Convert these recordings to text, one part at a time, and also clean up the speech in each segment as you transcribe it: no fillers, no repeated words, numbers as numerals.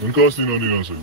እንካስቲ ነው ያሳዩ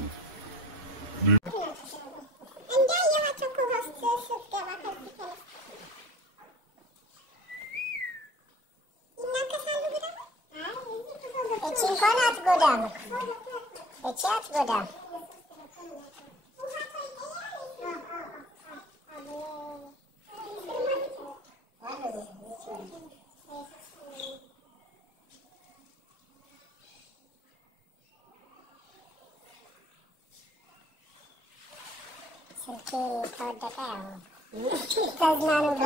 Okay, third the cow. Because none of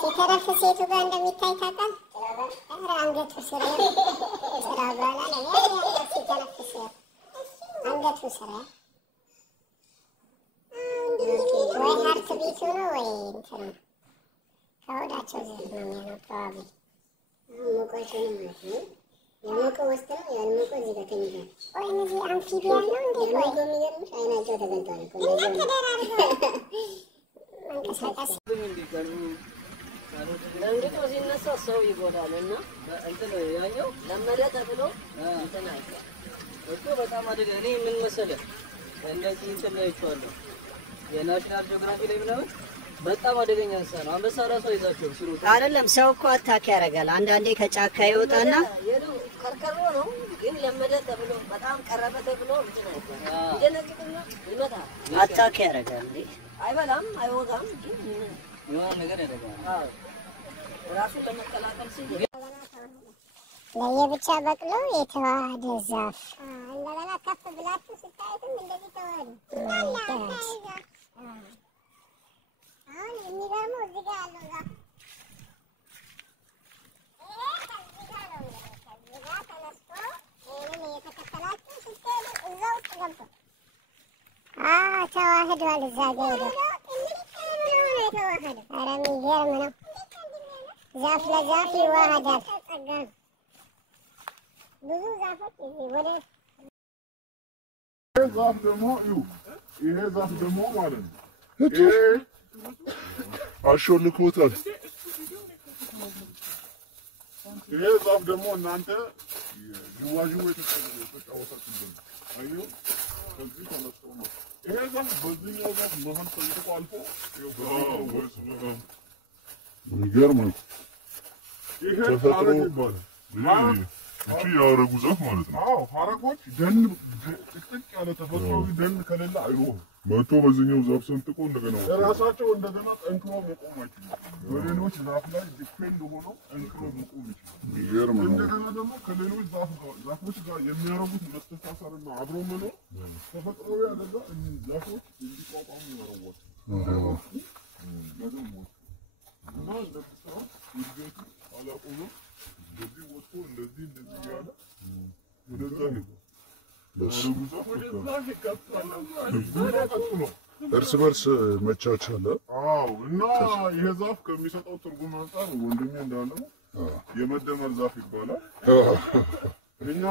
ሲተረፍ ሴቱ ጋር እንደሚታይ ታውቃለህ? ኧረ አንገቱ ስር ስራ በኋላ ነው ሲተረፍ አንገቱ ስር ወይ ሀርት ቢቱ ነው ወይ እንትን ነው ከሆዳቸው ዝም ነው የሚሆነው ፕሮባብሊ ሙቀቱ ማለት ነው የሞቀ ውስጥ ነው ያልሞቀ እዚህ ጋር ተኝቷል ወይ እነዚህ አምፊቢያን ነው እንዴ ወይ የሚገርምሽ አይናቸው ተገልጧል እኮ እንደዚህ ተደራርገው መንቀሳቀስ እንግዲህ ወዚህ ነሳ ሰው ይጎዳልና እንትን ያኛው ለመደ ተብሎ እንትን አይደል እኮ በጣም አደገ እኔ ምን መሰለህ እንደዚህ እንትን ላይ ይቻላል የናሽናል ጂኦግራፊ ላይ ምናምን በጣም አደገኛ እንስሳ ነው አንበሳ ራሱ ይዛቸው ሲሮጥ አይደለም ሰው እኮ አታክ ያደርጋል አንዳንዴ ከጫካ ይወጣና ከርከሮ ነው ግን ለመደ ተብሎ በጣም ቀረበ ተብሎ እንትን አይደል ይደነግጥና ይመታል አታክ ያደርጋል እንዴ አይበላም አይወጋም ግን የሆነ ነገር ያደርጋል ራሱ ለመከላከል ሲል ለየብቻ በቅሎ የተዋሃደ ዛፍ እንደገና ከፍ ብላችሁ ስታዩትም እንደዚህ ተዋሃዱ አሁን የሚገርመው እዚህ ጋር ያለው ዛፍ ከዚህ ጋር ተነስቶ ይህንን እየተከተላችሁ ስትሄዱ እዛ ውስጥ ገብቶ ተዋህዷል እዛ ጋር ሄደ የተዋሃደ ኧረ የሚገርም ነው ዛፍ ለዛፍ ይዋሃዳል ብዙ ዛፎች እዚህ ወደ ዛፍ ደግሞ ይሄ ዛፍ ደግሞ ማለት ነው ይሄ አሾልኮታል ይሄ ዛፍ ደግሞ እናንተ ጅዋጅዌ ተጫወታችሁበት አዩ ከዚህ ተነስቶ ነው ይሄ ዛፍ በዚህኛው ዛፍ መሀል ተንጥቆ አልፎ ይገርም ነው ይሄ ሐረግ ይባላል እቺ ያረጉ ዛፍ ማለት ነው አዎ ሐረጎች ደን ጥቅጥቅ ያለ ተፈጥሯዊ ደን ከሌለ አይሆንም መጥቶ በዚህኛው ዛፍ ሰንጥቆ እንደገና ራሳቸው እንደገና ጠንክሮ መቆም አይችሉም በሌሎች ዛፍ ላይ ዲፔንድ ሆነው ጠንክሮ መቆም ይችላሉ ይገርም ነው እንደገና ደግሞ ከሌሎች ዛፎች ጋር የሚያረጉት መስተሳሰርና አብሮ መኖር ተፈጥሯዊ አይደለ ዛፎች እንዲቋቋሙ ያረዋል እና እንደተሰራ ይገቱ አላቆመ እንደዚህ ወጥቶ እንደዚህ ያለ ወደዛ ነው እርስ በርስ መቻቻል አዎ እና ይሄ ዛፍ ከሚሰጠው ትርጉም አንፃር ወንድሜ እንዳለው የመደመር ዛፍ ይባላል እኛ